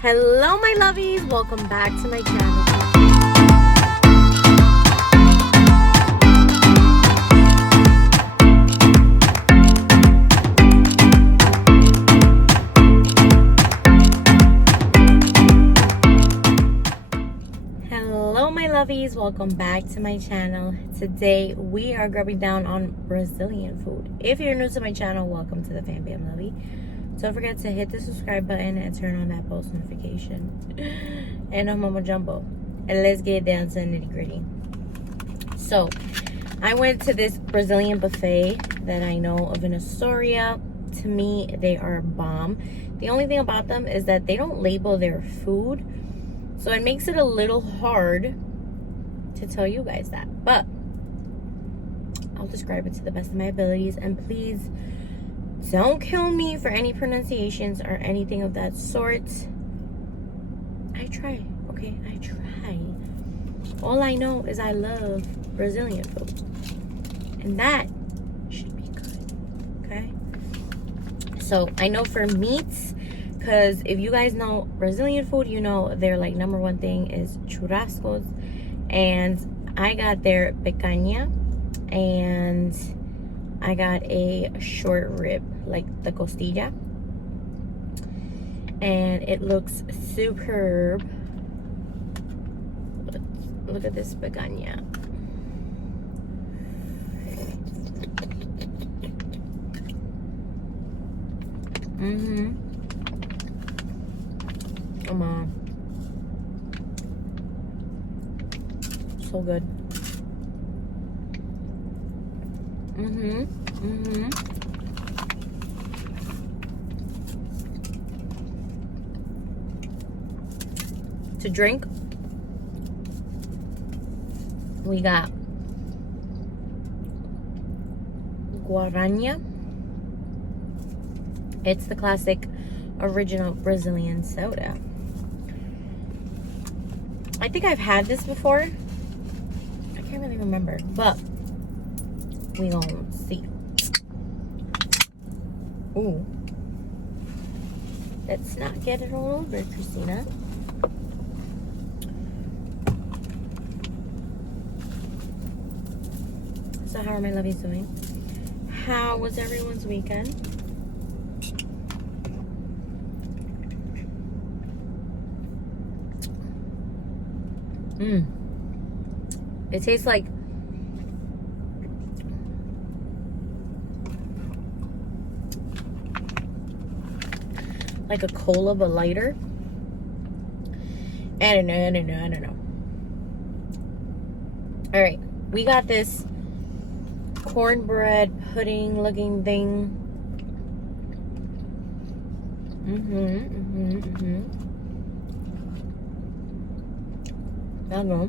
Hello my lovies, welcome back to my channel. Hello my lovies, welcome back to my channel. Today we are grubbing down on Brazilian food. If you're new to my channel, welcome to the fam lovey. Don't forget to hit the subscribe button and turn on that post notification. And I'm Mama Jumbo. And let's get down to the nitty gritty. So, I went to this Brazilian buffet that I know of in Astoria. To me, they are bomb. The only thing about them is that they don't label their food. So it makes it a little hard to tell you guys that. But, I'll describe it to the best of my abilities. And please, don't kill me for any pronunciations or anything of that sort. I try, okay? I try. All I know is I love Brazilian food. And that should be good, okay? So, I know for meats, because if you guys know Brazilian food, you know their like number one thing is churrascos. And I got their picanha and I got a short rib, like the costilla. And it looks superb. Look at this picanha. Come on. So good. To drink, we got Guarana. It's the classic original Brazilian soda. I think I've had this before. I can't really remember, but we gonna see. Ooh. Let's not get it all over, Christina. So how are my lovies doing? How was everyone's weekend? It tastes like a cola but lighter. I don't know. Alright, we got this cornbread pudding looking thing. I don't know.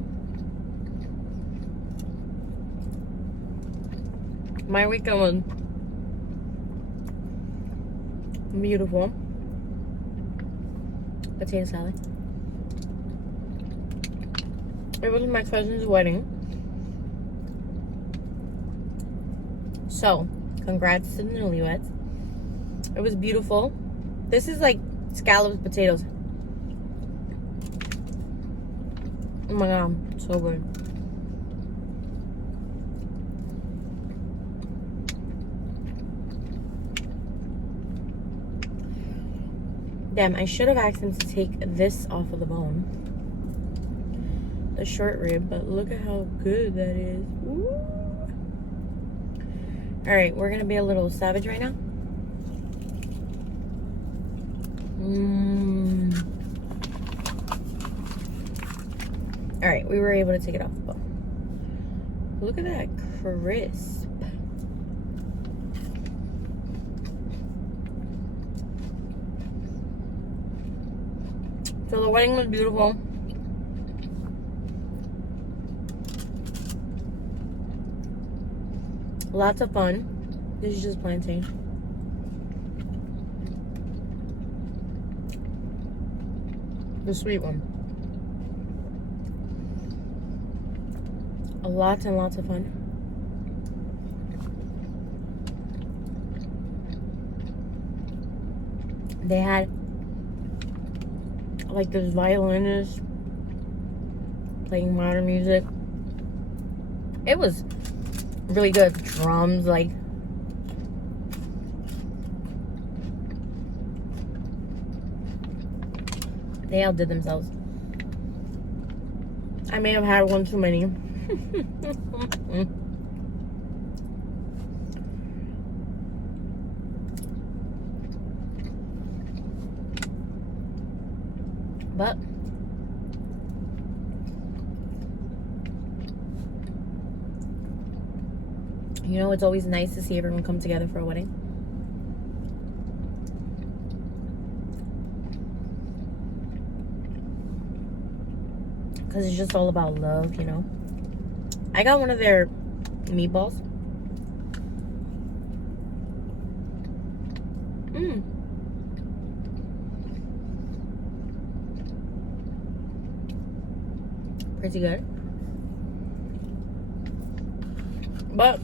My weekend was beautiful. Potato salad. It was my cousin's wedding. So, congrats to the newlyweds. It was beautiful. This is like scalloped potatoes. Oh my god, so good. Damn, I should have asked him to take this off of the bone. The short rib, but look at how good that is. Ooh. Alright, we're gonna be a little savage right now. Alright, we were able to take it off the bone. Look at that crisp. So the wedding was beautiful. Lots of fun. This is just plantain. The sweet one. Lots and lots of fun. They had like this violinist playing modern music. It was really good. Drums, like, they outdid themselves. I may have had one too many. But you know, it's always nice to see everyone come together for a wedding. Because it's just all about love, you know. I got one of their meatballs. Pretty good. But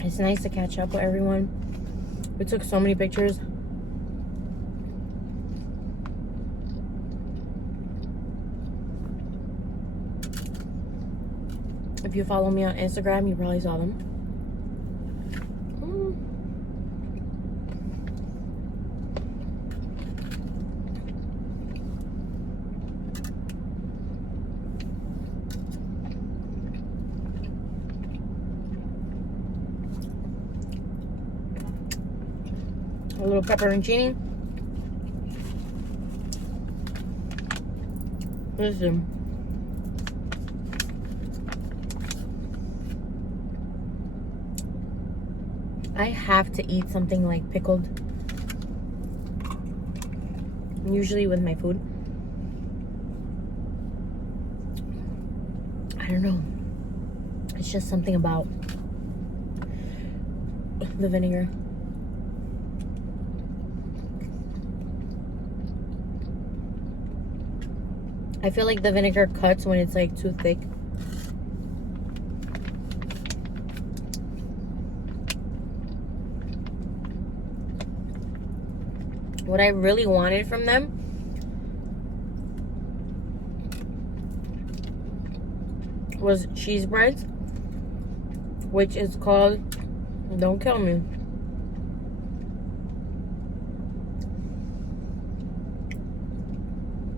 it's nice to catch up with everyone. We took so many pictures. If you follow me on Instagram, you probably saw them. A little pepperoncini. Listen. I have to eat something like pickled. Usually with my food. I don't know. It's just something about the vinegar. I feel like the vinegar cuts when it's like too thick. What I really wanted from them was cheese breads, which is called, don't kill me,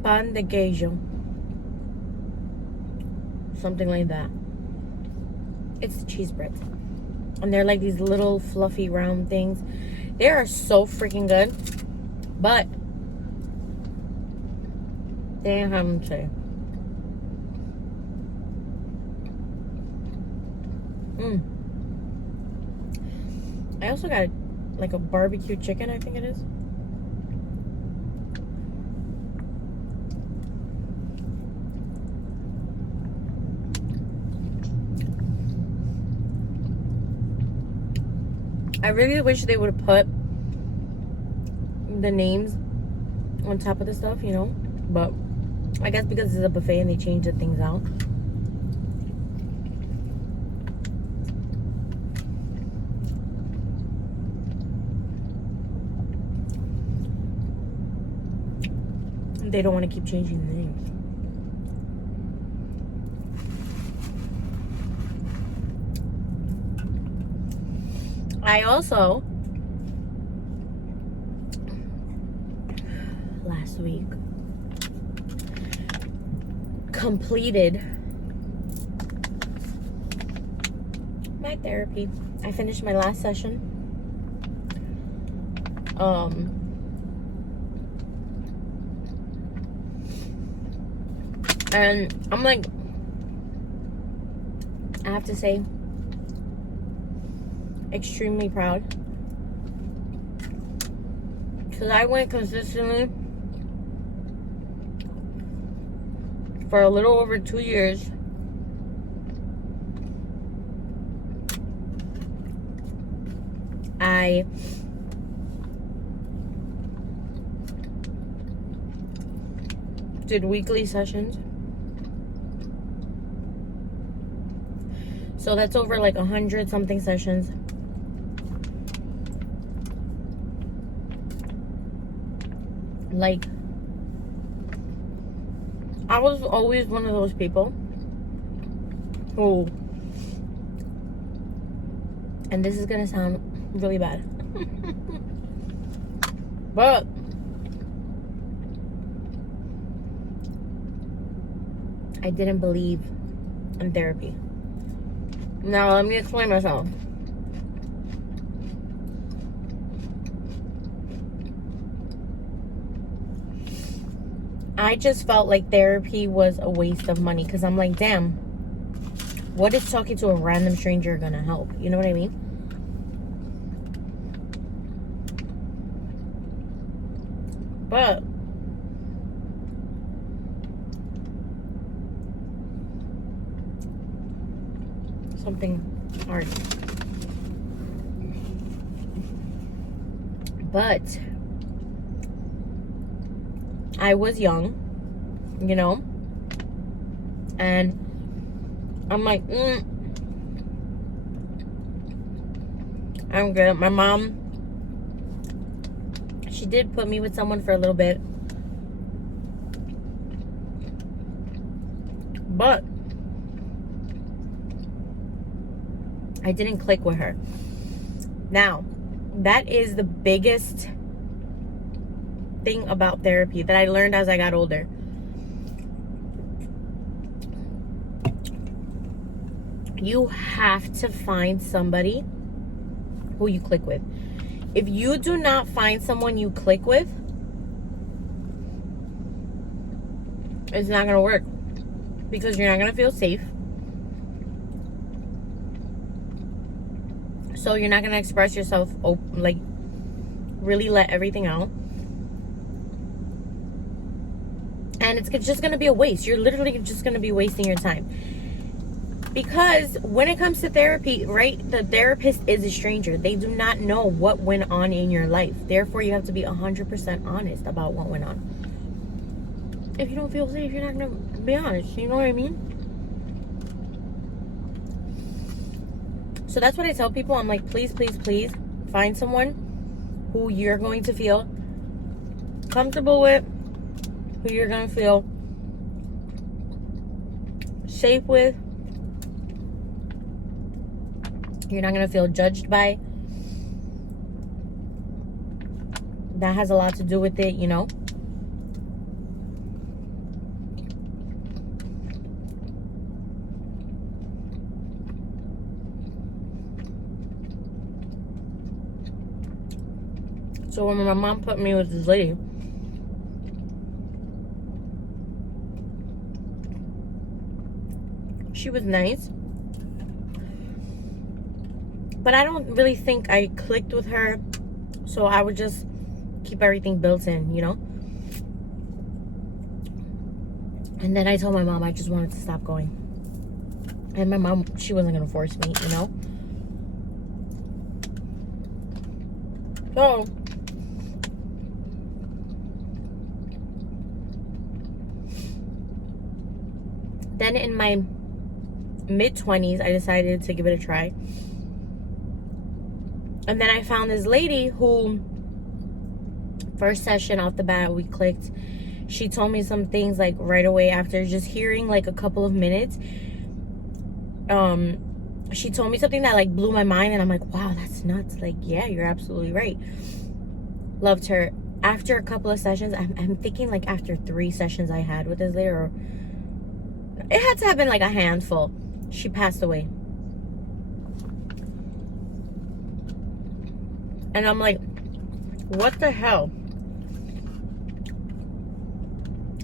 pan de queijo, something like that. It's cheese breads, and they're like these little fluffy round things. They are so freaking good, but they didn't have them today. I also got like a barbecue chicken, I think it is. I really wish they would have put the names on top of the stuff, you know, but I guess because it's a buffet and they change the things out. They don't want to keep changing the names. I also, last week, completed my therapy. I finished my last session. And I'm like, I have to say, extremely proud, because I went consistently for a little over 2 years. I did weekly sessions. So that's over like 100 something sessions. Like, I was always one of those people who, and this is gonna sound really bad, but I didn't believe in therapy. Now, let me explain myself. I just felt like therapy was a waste of money, because I'm like, damn, what is talking to a random stranger gonna help? You know what I mean? But something hard. But I was young, you know, and I'm like, I'm good. My mom, she did put me with someone for a little bit, but I didn't click with her. Now, that is the biggest thing about therapy that I learned as I got older. You have to find somebody who you click with. If you do not find someone you click with, it's not going to work, because you're not going to feel safe. So you're not going to express yourself, like, really let everything out. And it's just going to be a waste. You're literally just going to be wasting your time. Because when it comes to therapy, right, the therapist is a stranger. They do not know what went on in your life. Therefore, you have to be 100% honest about what went on. If you don't feel safe, you're not going to be honest. You know what I mean? So that's what I tell people. I'm like, please, please, please find someone who you're going to feel comfortable with, who you're going to feel safe with. You're not going to feel judged by. That has a lot to do with it, you know. So when my mom put me with this lady, she was nice, but I don't really think I clicked with her. So I would just keep everything built in, you know. And then I told my mom I just wanted to stop going. And my mom, she wasn't going to force me, you know. So then in my mid-20s, I decided to give it a try. And then I found this lady who, first session off the bat, we clicked. She told me some things like right away after just hearing like a couple of minutes. She told me something that like blew my mind, and I'm like, wow, that's nuts. Like, yeah, you're absolutely right. Loved her. After a couple of sessions, I'm thinking like after 3 sessions I had with this lady, or it had to have been like a handful, she passed away. And I'm like, what the hell?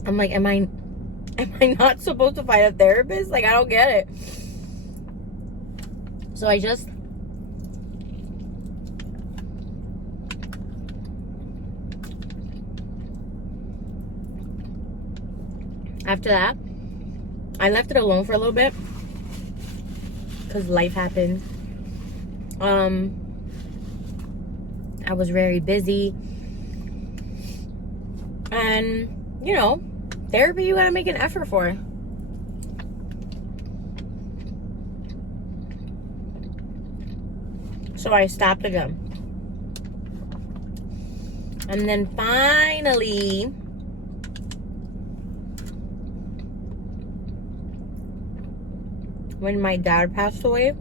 I'm like, am I not supposed to find a therapist? Like, I don't get it. So I just after that, I left it alone for a little bit because life happened. I was very busy, and you know, therapy, you gotta make an effort for. So I stopped again. And then finally, when my dad passed away,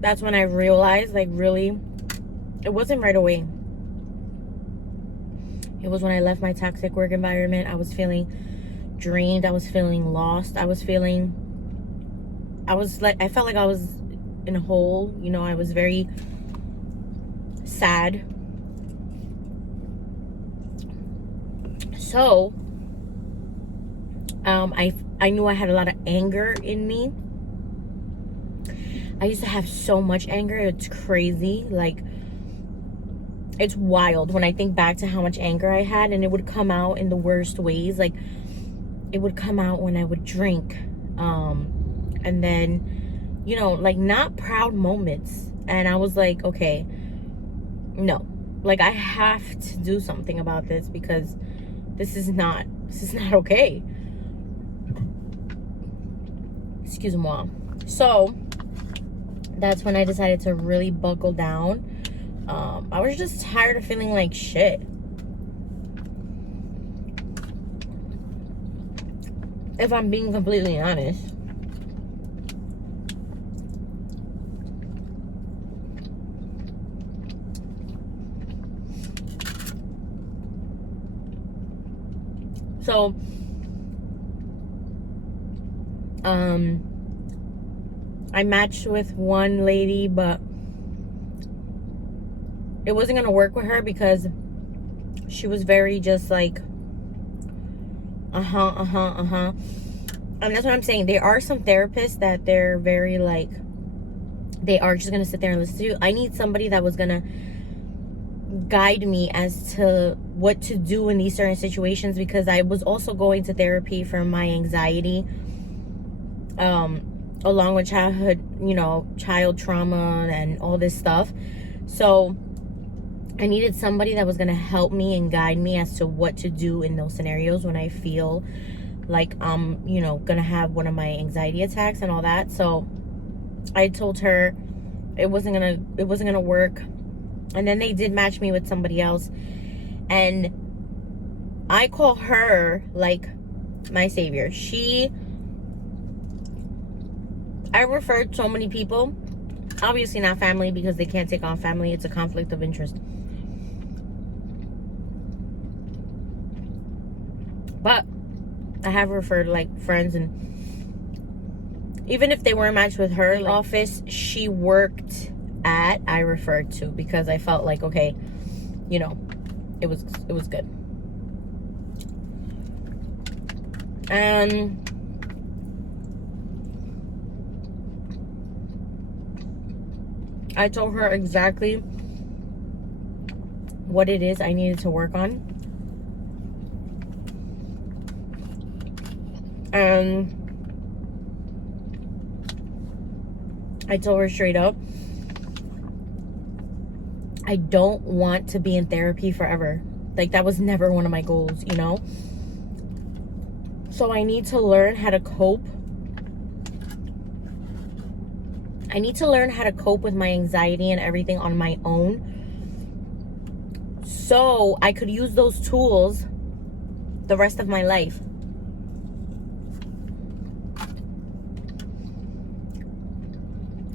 that's when I realized, like, really, it wasn't right away. It was when I left my toxic work environment. I was feeling drained. I was feeling lost. I felt like I was in a hole. You know, I was very sad. So, I knew I had a lot of anger in me. I used to have so much anger. It's crazy. Like, it's wild when I think back to how much anger I had, and it would come out in the worst ways. Like, it would come out when I would drink. And then, you know, like, not proud moments. And I was like, okay, no. Like, I have to do something about this, because this is not okay. Excuse me. So that's when I decided to really buckle down. I was just tired of feeling like shit. If I'm being completely honest. So, I matched with one lady, but it wasn't gonna work with her because she was very just like, and that's what I'm saying. There are some therapists that they're very like, they are just gonna sit there and listen to you. I need somebody that was gonna guide me as to what to do in these certain situations, because I was also going to therapy for my anxiety, along with childhood, you know, child trauma and all this stuff. So I needed somebody that was going to help me and guide me as to what to do in those scenarios when I feel like I'm, you know, going to have one of my anxiety attacks and all that. So I told her it wasn't going to work. And then they did match me with somebody else. And I call her like my savior. I referred so many people. Obviously not family, because they can't take on family. It's a conflict of interest. But I have referred like friends, and even if they weren't matched with her, like, office she worked at, I referred to, because I felt like, okay, you know, it was good. And I told her exactly what it is I needed to work on. And I told her straight up, I don't want to be in therapy forever. Like, that was never one of my goals, you know? So I need to learn how to cope. I need to learn how to cope with my anxiety and everything on my own, so I could use those tools the rest of my life.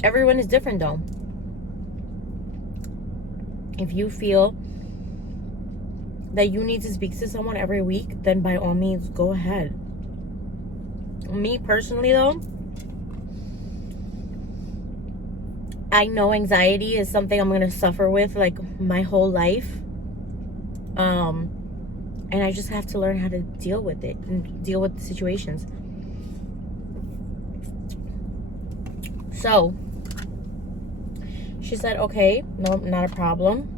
Everyone is different though. If you feel that you need to speak to someone every week, then by all means, go ahead. Me personally though, I know anxiety is something I'm going to suffer with like my whole life. And I just have to learn how to deal with it and deal with the situations. So she said, okay, no, not a problem.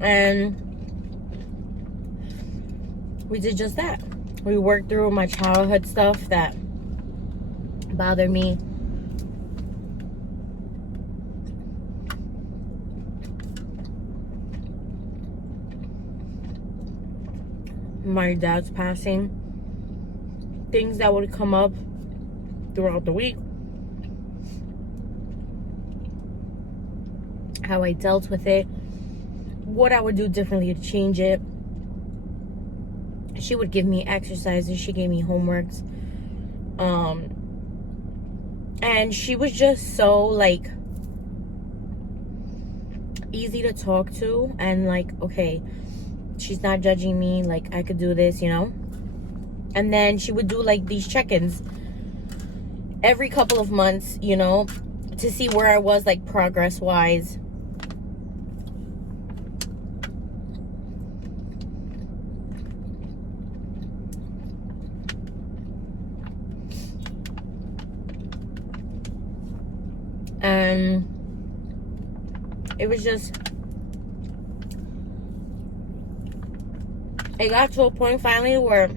And we did just that. We worked through my childhood stuff that bothered me. My dad's passing. things that would come up throughout the week, how I dealt with it, what I would do differently to change it. She would give me exercises. She gave me homeworks. And she was just so, like, easy to talk to. And, like, okay, she's not judging me. Like, I could do this, you know? And then she would do, like, these check-ins every couple of months, you know, to see where I was, like, progress-wise. And it was just, it got to a point finally where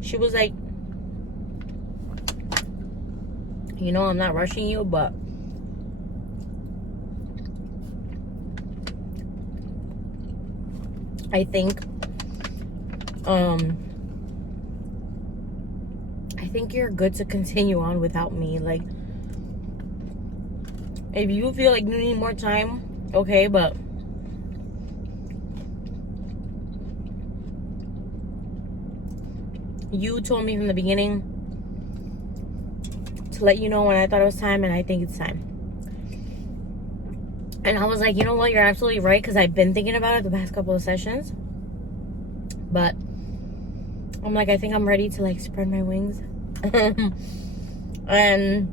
she was like, you know, I'm not rushing you, but I think you're good to continue on without me. Like, if you feel like you need more time, okay, but you told me from the beginning to let you know when I thought it was time, and I think it's time. And I was like, you know what, you're absolutely right, because I've been thinking about it the past couple of sessions. But I'm like, I think I'm ready to, like, spread my wings. And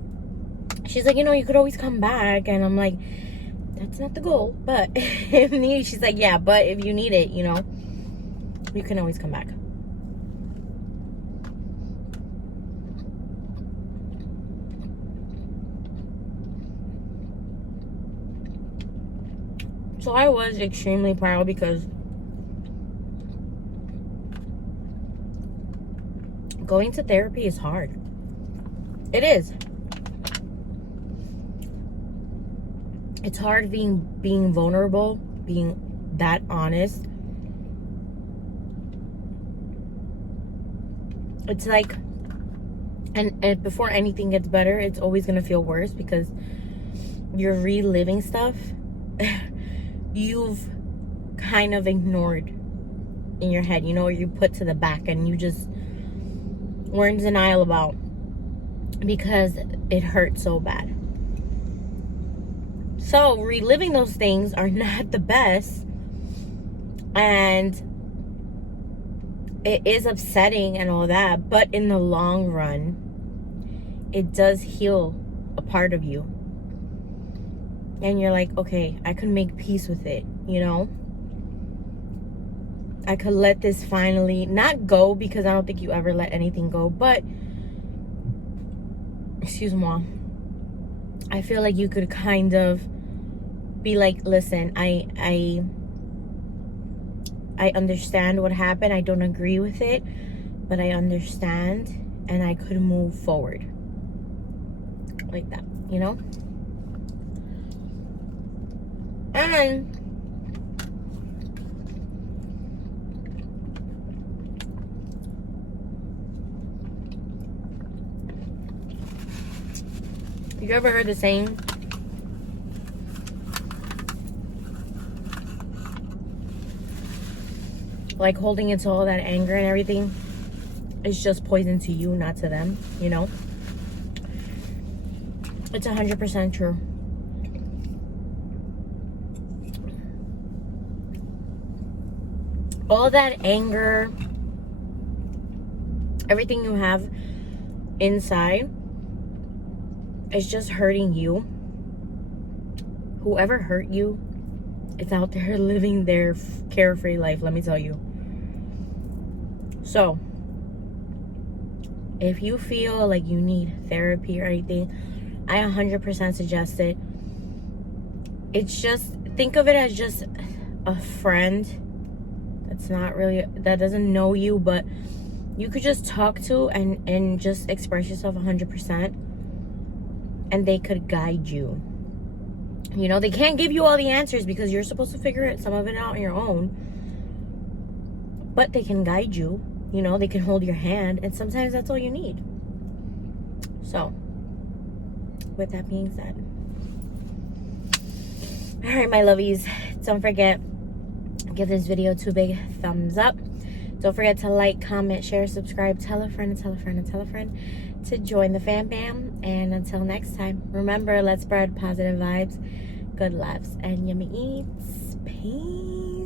she's like, you know, you could always come back. And I'm like, that's not the goal, but if need, she's like, yeah, but if you need it, you know, you can always come back. So I was extremely proud, because going to therapy is hard. It is. It's hard being vulnerable, being that honest. It's like, and before anything gets better, it's always gonna feel worse, because you're reliving stuff you've kind of ignored in your head, you know, or you put to the back, and you just were in denial about, because it hurt so bad. So reliving those things are not the best, and it is upsetting and all that, but in the long run, it does heal a part of you. And you're like, okay, I could make peace with it, you know? I could let this finally not go, because I don't think you ever let anything go, but excuse me, I feel like you could kind of be like, listen, I understand what happened. I don't agree with it, but I understand, and I could move forward. Like that, you know? And you ever heard the saying, like, holding into all that anger and everything is just poison to you, not to them, you know? It's 100% true. All that anger, everything you have inside is just hurting you. Whoever hurt you is out there living their carefree life, let me tell you. So, if you feel like you need therapy or anything, I 100% suggest it. It's just, think of it as just a friend that's not really, that doesn't know you, but you could just talk to and just express yourself 100%, and they could guide you. You know, they can't give you all the answers, because you're supposed to figure some of it out on your own, but they can guide you. You know, they can hold your hand, and sometimes that's all you need. So, with that being said, all right, my lovies, don't forget, give this video 2 big thumbs up. Don't forget to like, comment, share, subscribe, tell a friend, and tell a friend, and tell a friend to join the fam bam. And until next time, remember, let's spread positive vibes, good loves, and yummy eats. Peace.